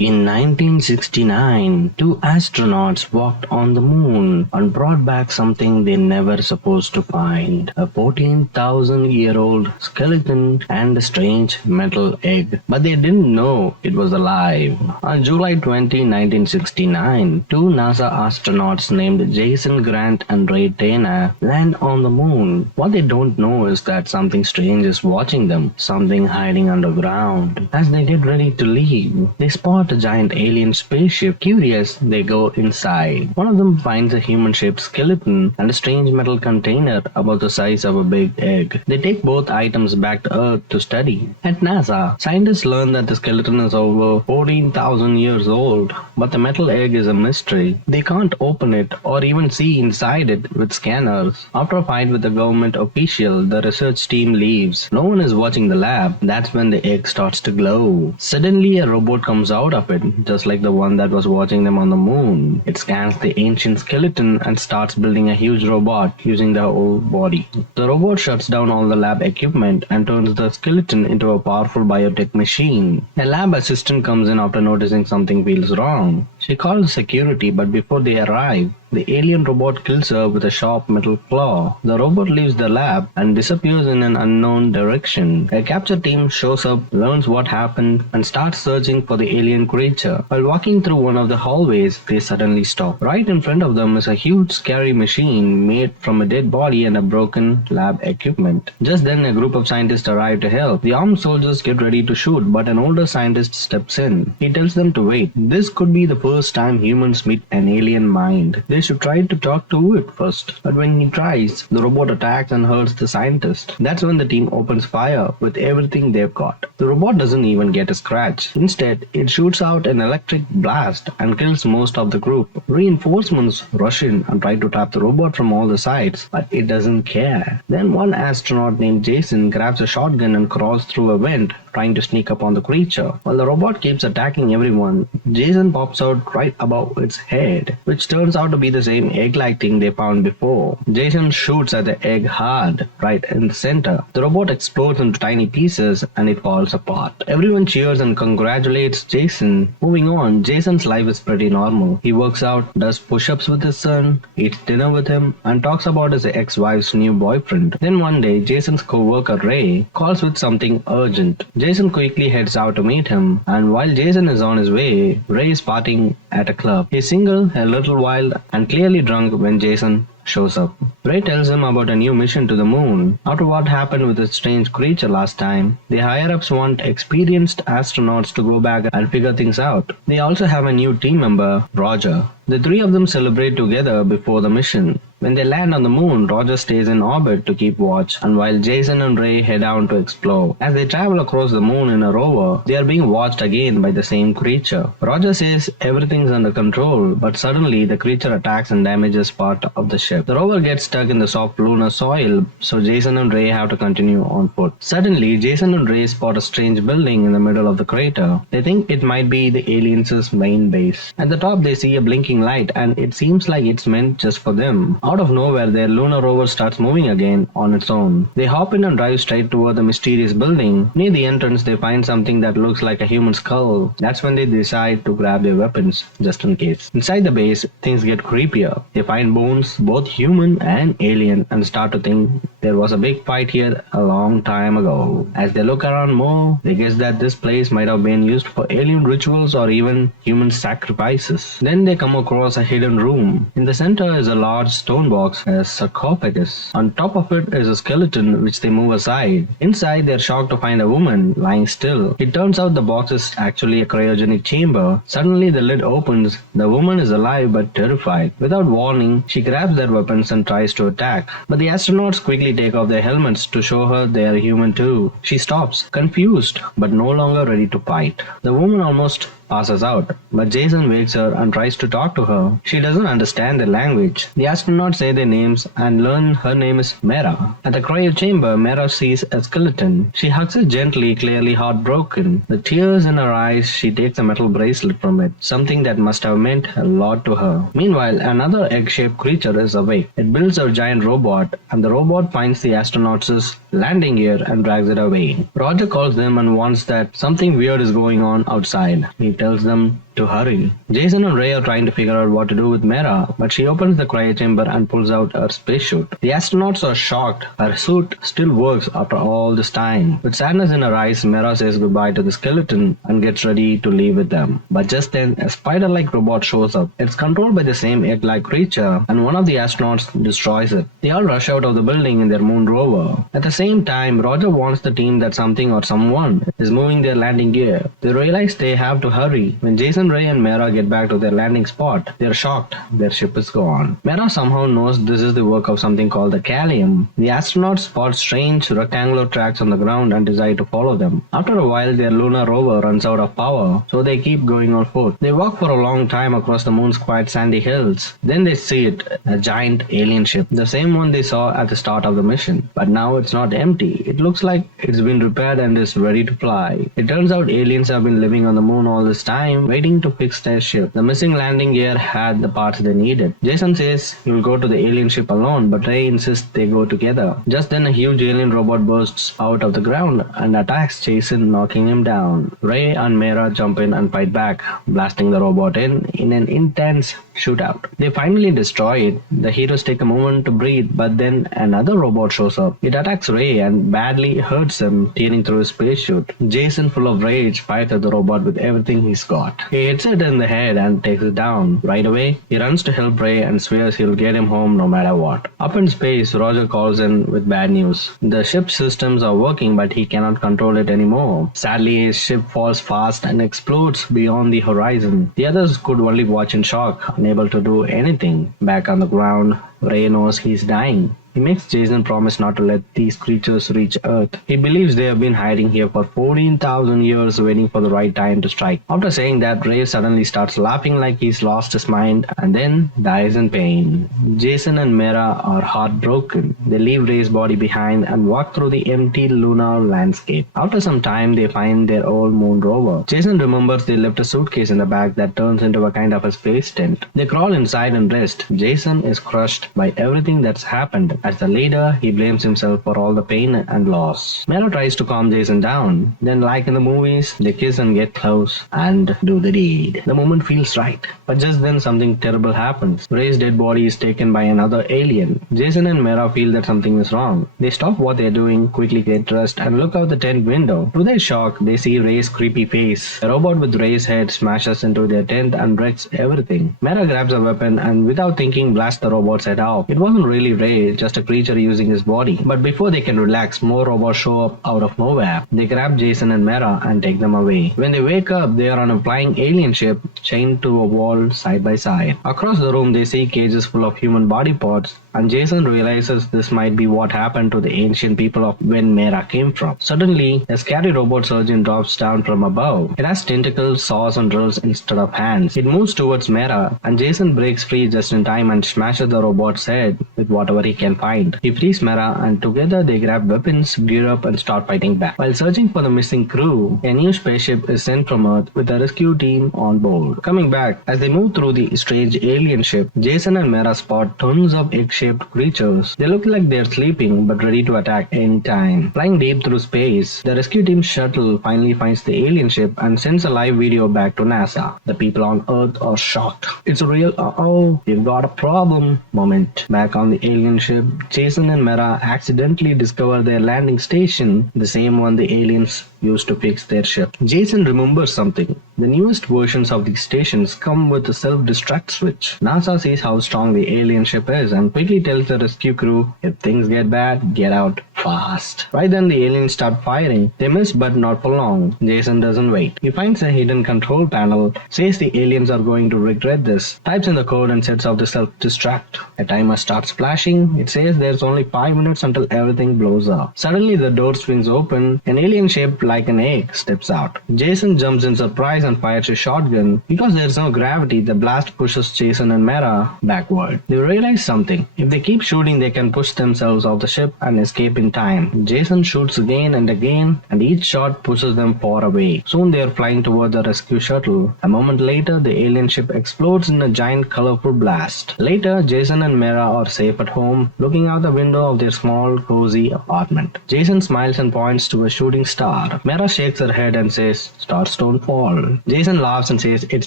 In 1969, two astronauts walked on the moon and brought back something they never supposed to find: a 14,000-year-old skeleton and a strange metal egg. But they didn't know it was alive. On July 20, 1969, two NASA astronauts named Jason Grant and Ray Tana land on the moon. What they don't know is that something strange is watching them, something hiding underground. As they get ready to leave, they spot a giant alien spaceship. Curious, they go inside. One of them finds a human-shaped skeleton and a strange metal container about the size of a big egg. They take both items back to Earth to study. At NASA, scientists learn that the skeleton is over 14,000 years old, but the metal egg is a mystery. They can't open it or even see inside it with scanners. After a fight with a government official, the research team leaves. No one is watching the lab. That's when the egg starts to glow. Suddenly, a robot comes out of it, just like the one that was watching them on the moon. It scans the ancient skeleton and starts building a huge robot using the whole body. The robot shuts down all the lab equipment and turns the skeleton into a powerful biotech machine. A lab assistant comes in after noticing something feels wrong. She calls security, but before they arrive, the alien robot kills her with a sharp metal claw. The robot leaves the lab and disappears in an unknown direction. A capture team shows up, learns what happened, and starts searching for the alien creature. While walking through one of the hallways, they suddenly stop. Right in front of them is a huge scary machine made from a dead body and a broken lab equipment. Just then, a group of scientists arrive to help. The armed soldiers get ready to shoot, but an older scientist steps in. He tells them to wait. This could be the first time humans meet an alien mind. They should try to talk to it first. But when he tries, the robot attacks and hurts the scientist. That's when the team opens fire with everything they've got. The robot doesn't even get a scratch. Instead, it shoots out an electric blast and kills most of the group. Reinforcements rush in and try to trap the robot from all the sides, but it doesn't care. Then one astronaut named Jason grabs a shotgun and crawls through a vent, trying to sneak up on the creature. While the robot keeps attacking everyone, Jason pops out right above its head, which turns out to be the same egg-like thing they found before. Jason shoots at the egg hard, right in the center. The robot explodes into tiny pieces and it falls apart. Everyone cheers and congratulates Jason. Moving on, Jason's life is pretty normal. He works out, does push-ups with his son, eats dinner with him, and talks about his ex-wife's new boyfriend. Then one day, Jason's co-worker Ray calls with something urgent. Jason quickly heads out to meet him, and while Jason is on his way, Ray is partying at a club. He's single, a little wild, and clearly drunk when Jason shows up. Ray tells him about a new mission to the moon. After what happened with the strange creature last time, the higher-ups want experienced astronauts to go back and figure things out. They also have a new team member, Roger. The three of them celebrate together before the mission. When they land on the moon, Roger stays in orbit to keep watch, and while Jason and Ray head down to explore. As they travel across the moon in a rover, they are being watched again by the same creature. Roger says everything's under control, but suddenly the creature attacks and damages part of the ship. The rover gets stuck in the soft lunar soil, so Jason and Ray have to continue on foot. Suddenly, Jason and Ray spot a strange building in the middle of the crater. They think it might be the aliens' main base. At the top, they see a blinking light, and it seems like it's meant just for them. Out of nowhere, their lunar rover starts moving again on its own. They hop in and drive straight toward the mysterious building. Near the entrance, they find something that looks like a human skull. That's when they decide to grab their weapons, just in case. Inside the base, things get creepier. They find bones, both human and alien, and start to think there was a big fight here a long time ago. As they look around more, they guess that this place might have been used for alien rituals or even human sacrifices. Then they come across a hidden room. In the center is a large stone box, a sarcophagus. On top of it is a skeleton which they move aside. Inside, they're shocked to find a woman lying still. It turns out the box is actually a cryogenic chamber. Suddenly, the lid opens. The woman is alive but terrified. Without warning, she grabs their weapons and tries to attack. But the astronauts quickly take off their helmets to show her they are human too. She stops, confused, but no longer ready to fight. The woman almost passes out, but Jason wakes her and tries to talk to her. She doesn't understand the language. The astronauts say their names and learn her name is Mera. At the cryo chamber, Mera sees a skeleton. She hugs it gently, clearly heartbroken. With tears in her eyes, she takes a metal bracelet from it, something that must have meant a lot to her. Meanwhile, another egg-shaped creature is awake. It builds a giant robot, and the robot finds the astronauts' landing gear and drags it away. Roger calls them and warns that something weird is going on outside. He tells them to hurry. Jason and Ray are trying to figure out what to do with Mera, but she opens the cryo chamber and pulls out her spacesuit. The astronauts are shocked. Her suit still works after all this time. With sadness in her eyes, Mera says goodbye to the skeleton and gets ready to leave with them. But just then, a spider-like robot shows up. It's controlled by the same egg-like creature, and one of the astronauts destroys it. They all rush out of the building in their moon rover. At the same time, Roger warns the team that something or someone is moving their landing gear. They realize they have to hurry. When Jason, Ray and Mera get back to their landing spot, they are shocked. Their ship is gone. Mera somehow knows this is the work of something called the Callium. The astronauts spot strange rectangular tracks on the ground and decide to follow them. After a while, their lunar rover runs out of power, so they keep going on foot. They walk for a long time across the moon's quiet sandy hills. Then they see it, a giant alien ship, the same one they saw at the start of the mission. But now it's not empty. It looks like it's been repaired and is ready to fly. It turns out aliens have been living on the moon all this time, waiting to fix their ship. The missing landing gear had the parts they needed. Jason says he will go to the alien ship alone, but Ray insists they go together. Just then a huge alien robot bursts out of the ground and attacks Jason, knocking him down. Ray and Mera jump in and fight back, blasting the robot in an intense shootout. They finally destroy it. The heroes take a moment to breathe, but then another robot shows up. It attacks Ray and badly hurts him, tearing through his spacesuit. Jason, full of rage, fights at the robot with everything he's got. He hits it in the head and takes it down. Right away, he runs to help Ray and swears he'll get him home no matter what. Up in space, Roger calls in with bad news. The ship's systems are working, but he cannot control it anymore. Sadly, his ship falls fast and explodes beyond the horizon. The others could only watch in shock, unable to do anything. Back on the ground, Ray knows he's dying. He makes Jason promise not to let these creatures reach Earth. He believes they have been hiding here for 14,000 years waiting for the right time to strike. After saying that, Ray suddenly starts laughing like he's lost his mind and then dies in pain. Jason and Mera are heartbroken. They leave Ray's body behind and walk through the empty lunar landscape. After some time, they find their old moon rover. Jason remembers they left a suitcase in the bag that turns into a kind of a space tent. They crawl inside and rest. Jason is crushed by everything that's happened. As the leader, he blames himself for all the pain and loss. Mera tries to calm Jason down. Then, like in the movies, they kiss and get close and do the deed. The moment feels right. But just then, something terrible happens. Ray's dead body is taken by another alien. Jason and Mera feel that something is wrong. They stop what they're doing, quickly get dressed, and look out the tent window. To their shock, they see Ray's creepy face. A robot with Ray's head smashes into their tent and wrecks everything. Mera grabs a weapon and, without thinking, blasts the robot's head off. It wasn't really Ray, just a creature using his body. But before they can relax, more robots show up out of nowhere. They grab Jason and Mera and take them away. When they wake up, they are on a flying alien ship chained to a wall side by side. Across the room, they see cages full of human body parts, and Jason realizes this might be what happened to the ancient people of when Mera came from. Suddenly, a scary robot surgeon drops down from above. It has tentacles, saws, and drills instead of hands. It moves towards Mera, and Jason breaks free just in time and smashes the robot's head with whatever he can find. He frees Mera, and together they grab weapons, gear up, and start fighting back. While searching for the missing crew, a new spaceship is sent from Earth with a rescue team on board. Coming back, as they move through the strange alien ship, Jason and Mera spot tons of egg-shaped creatures. They look like they're sleeping but ready to attack any time. Flying deep through space, the rescue team's shuttle finally finds the alien ship and sends a live video back to NASA. The people on Earth are shocked. It's a real "uh-oh, we've got a problem" moment. Back on the alien ship, Jason and Mera accidentally discover their landing station, the same one the aliens used to fix their ship. Jason remembers something. The newest versions of these stations come with a self-destruct switch. NASA sees how strong the alien ship is and quickly tells the rescue crew, if things get bad, get out fast. Right then the aliens start firing. They miss, but not for long. Jason doesn't wait. He finds a hidden control panel, says the aliens are going to regret this, types in the code and sets off the self-destruct. A timer starts flashing. It says there's only 5 minutes until everything blows up. Suddenly the door swings open. An alien shaped like an egg steps out. Jason jumps in surprise and fires a shotgun. Because there's no gravity, the blast pushes Jason and Mera backward. They realize something. If they keep shooting, they can push themselves off the ship and escape in time. Jason shoots again and again, and each shot pushes them far away. Soon they are flying toward the rescue shuttle. A moment later, the alien ship explodes in a giant colorful blast. Later, Jason and Mera are safe at home, looking out the window of their small, cozy apartment. Jason smiles and points to a shooting star. Mera shakes her head and says, "Stars don't fall." Jason laughs and says it's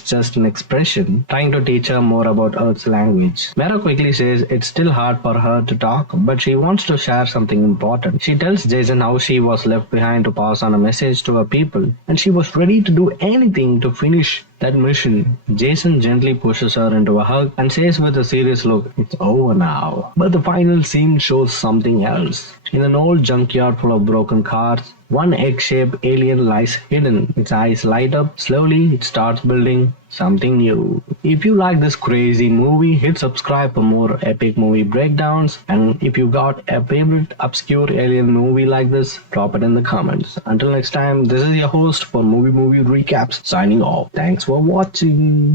just an expression, trying to teach her more about Earth's language. Mera quickly says it's still hard for her to talk, but she wants to share something important. She tells Jason how she was left behind to pass on a message to her people, and she was ready to do anything to finish that mission. Jason gently pushes her into a hug and says with a serious look, "It's over now." But the final scene shows something else. In an old junkyard full of broken cars, one egg-shaped alien lies hidden. Its eyes light up. Slowly, it starts building something new. If you like this crazy movie, hit subscribe for more epic movie breakdowns. And if you got a favorite obscure alien movie like this, drop it in the comments. Until next time, this is your host for Movie Recaps signing off. Thanks for watching.